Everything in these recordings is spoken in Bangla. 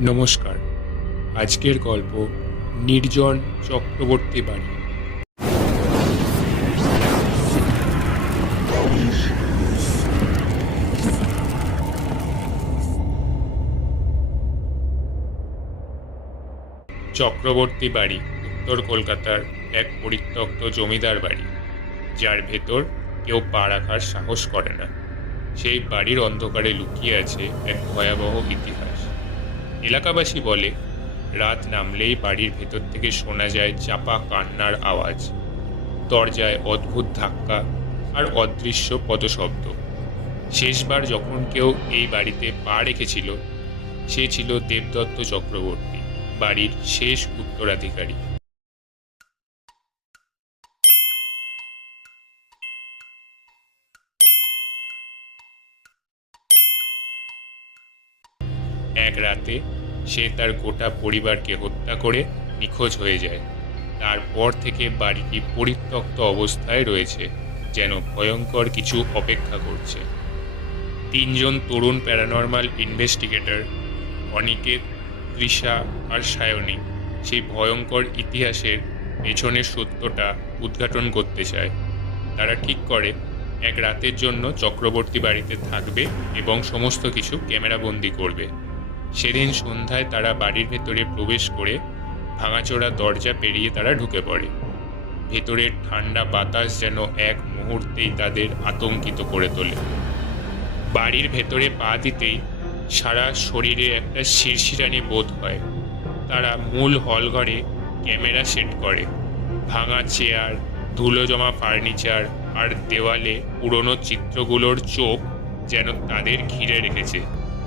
নমস্কার। আজকের গল্প নির্জন চক্রবর্তী বাড়ি। চক্রবর্তী বাড়ি উত্তর কলকাতার এক পরিত্যক্ত জমিদার বাড়ি, যার ভেতর কেউ পা রাখার সাহস করে না। সেই বাড়ির অন্ধকারে লুকিয়ে আছে এক ভয়াবহ ইতিহাস। এলাকাবাসী বলে, রাত নামলেই বাড়ির ভেতর থেকে শোনা যায় চাপা কান্নার আওয়াজ, দরজায় অদ্ভুত ধাক্কা আর অদৃশ্য পদশব্দ। শেষবার যখন কেউ এই বাড়িতে পা রেখেছিল, সে ছিল দেবদত্ত চক্রবর্তী, বাড়ির শেষ উত্তরাধিকারী। এক রাতে সে তার গোটা পরিবারকে হত্যা করে নিখোঁজ হয়ে যায়। তারপর থেকে বাড়িটি পরিত্যক্ত অবস্থায় রয়েছে, যেন ভয়ঙ্কর কিছু অপেক্ষা করছে। তিনজন তরুণ প্যারানর্মাল ইনভেস্টিগেটর, অনিকেত, তৃষা আর সায়নী, সেই ভয়ঙ্কর ইতিহাসের পেছনের সত্যটা উদ্ঘাটন করতে চায়। তারা ঠিক করে এক রাতের জন্য চক্রবর্তী বাড়িতে থাকবে এবং সমস্ত কিছু ক্যামেরাবন্দি করবে। সেদিন সন্ধ্যায় তারা বাড়ির ভেতরে প্রবেশ করে ভাঙাচোরা দরজা পেরিয়ে তারা ঢুকে পড়ে। ভেতরের ঠান্ডা বাতাস যেন এক মুহূর্তেই তাদের আতঙ্কিত করে তোলে। বাড়ির ভেতরে পা দিতেই সারা শরীরে একটা শিরশিরানি বোধ হয়। তারা মূল হলঘরে ক্যামেরা সেট করে। ভাঙা চেয়ার, ধুলো জমা ফার্নিচার আর দেওয়ালে পুরনো চিত্রগুলোর চোখ যেন তাদের ঘিরে রেখেছে।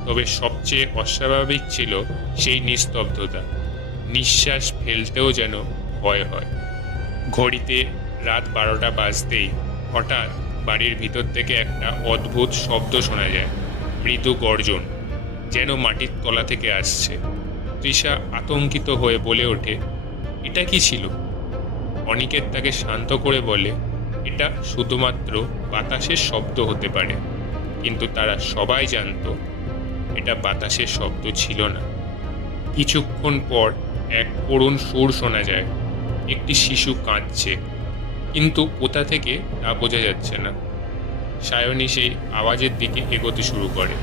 তবে সবচেয়ে অস্বাভাবিক ছিল সেই নিস্তব্ধতা। নিঃশ্বাস ফেলতেও যেন ভয় হয়। ঘড়িতে রাত 12টা বাজতেই হঠাৎ বাড়ির ভিতর থেকে একটা অদ্ভুত শব্দ শোনা যায়, মৃদু গর্জন, যেন মাটির তলা থেকে আসছে। তৃষা আতঙ্কিত হয়ে বলে ওঠে, এটা কি ছিল? অনিকেত তাকে শান্ত করে বলে, এটা শুধুমাত্র বাতাসের শব্দ হতে পারে। কিন্তু তারা সবাই জানতো এটা বাতাসের শব্দ ছিল না। কিছুক্ষণ পর এক করুণ সুর শোনা যায়। একটি শিশু কাঁদছে, কিন্তু কোথা থেকে তা বোঝা যাচ্ছে না। সায়নী সেই আওয়াজের দিকে এগোতে শুরু করে।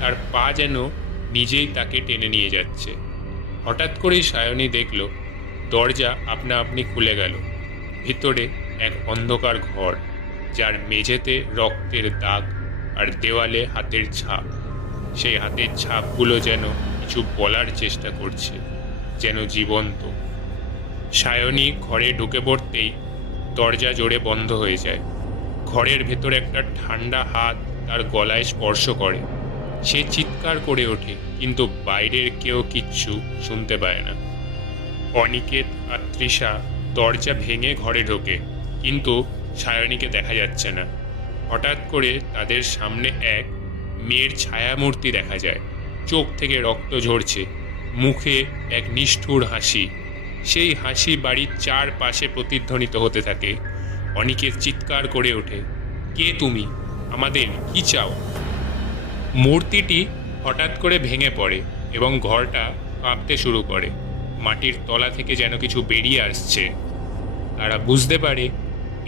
তার পা যেন নিজেই তাকে টেনে নিয়ে যাচ্ছে। হঠাৎ করেই সায়নী দেখল দরজা আপনা আপনি খুলে গেল। ভিতরে এক অন্ধকার ঘর, যার মেঝেতে রক্তের দাগ আর দেওয়ালে হাতের ছাপ। সেই হাতের ছাপগুলো যেন কিছু বলার চেষ্টা করছে, যেন জীবন্ত। সায়নী ঘরে ঢুকে পড়তেই দরজা জোরে বন্ধ হয়ে যায়। ঘরের ভেতর একটা ঠান্ডা হাত তার গলায় স্পর্শ করে। সে চিৎকার করে ওঠে, কিন্তু বাইরের কেউ কিচ্ছু শুনতে পায় না। অনিকেত আর তৃষা দরজা ভেঙে ঘরে ঢোকে, কিন্তু সায়নীকে দেখা যাচ্ছে না। হঠাৎ করে তাদের সামনে এক মেয়ের ছায়ামূর্তি দেখা যায়। চোখ থেকে রক্ত ঝরছে, মুখে এক নিষ্ঠুর হাসি। সেই হাসি বাড়ির চারপাশে প্রতিধ্বনিত হতে থাকে। অনিকেত চিৎকার করে ওঠে, কে তুমি? আমাদের কি চাও? মূর্তিটি হঠাৎ করে ভেঙে পড়ে এবং ঘরটা কাঁপতে শুরু করে। মাটির তলা থেকে যেন কিছু বেরিয়ে আসছে। তারা বুঝতে পারে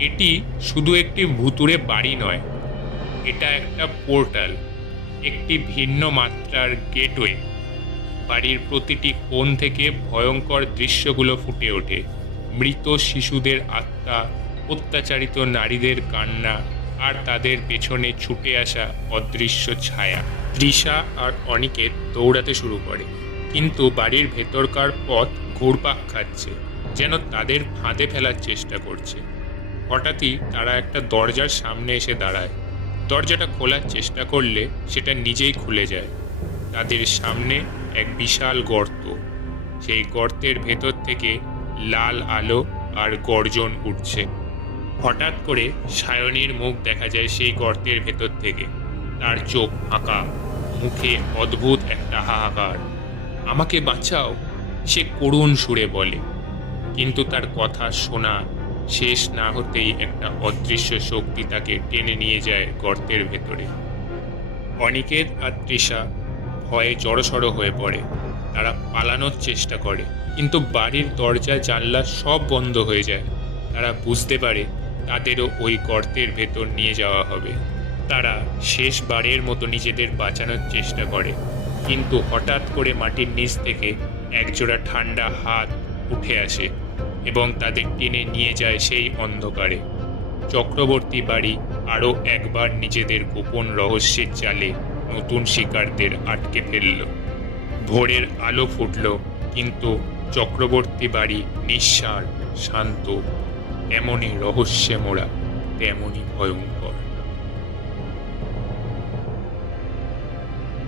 এটি শুধু একটি ভুতুড়ে বাড়ি নয়, এটা একটা পোর্টাল, একটি ভিন্ন মাত্রার গেটওয়ে। বাড়ির প্রতিটি কোণ থেকে ভয়ঙ্কর দৃশ্যগুলো ফুটে ওঠে। মৃত শিশুদের আত্মা, অত্যাচারিত নারীদের কান্না, আর তাদের পেছনে ছুটে আসা অদৃশ্য ছায়া। তৃষা আর অনিকেত দৌড়াতে শুরু করে, কিন্তু বাড়ির ভেতরকার পথ ঘুরপাক খাচ্ছে, যেন তাদের ফাঁদে ফেলার চেষ্টা করছে। হঠাৎই তারা একটা দরজার সামনে এসে দাঁড়ায়। দরজাটা খোলার চেষ্টা করলে সেটা নিজেই খুলে যায়। তাদের সামনে এক বিশাল গর্ত। সেই গর্তের ভেতর থেকে লাল আলো আর গর্জন উঠছে। হঠাৎ করে সায়নীর মুখ দেখা যায় সেই গর্তের ভেতর থেকে। তার চোখ ফাঁকা, মুখে অদ্ভুত একটা হাহাকার। আমাকে বাঁচাও, সে করুণ সুরে বলে। কিন্তু তার কথা শোনা শেষ না হতেই একটা অদৃশ্য শক্তি তাকে টেনে নিয়ে যায় গর্তের ভেতরে। অনিকেত আর তৃষা ভয়ে জড়সড় হয়ে পড়ে। তারা পালানোর চেষ্টা করে, কিন্তু বাড়ির দরজা জানলা সব বন্ধ হয়ে যায়। তারা বুঝতে পারে তাদেরও ওই গর্তের ভেতর নিয়ে যাওয়া হবে। তারা শেষবারের মতো নিজেদের বাঁচানোর চেষ্টা করে, কিন্তু হঠাৎ করে মাটির নিচ থেকে একজোড়া ঠান্ডা হাত উঠে আসে এবং তাদের টেনে নিয়ে যায় সেই অন্ধকারে। চক্রবর্তী বাড়ি আরও একবার নিজেদের গোপন রহস্যের জালে নতুন শিকারদের আটকে ফেলল। ভোরের আলো ফুটল, কিন্তু চক্রবর্তী বাড়ি নিঃসাড়, শান্ত, এমনই রহস্যে মোড়া, তেমনই ভয়ঙ্কর।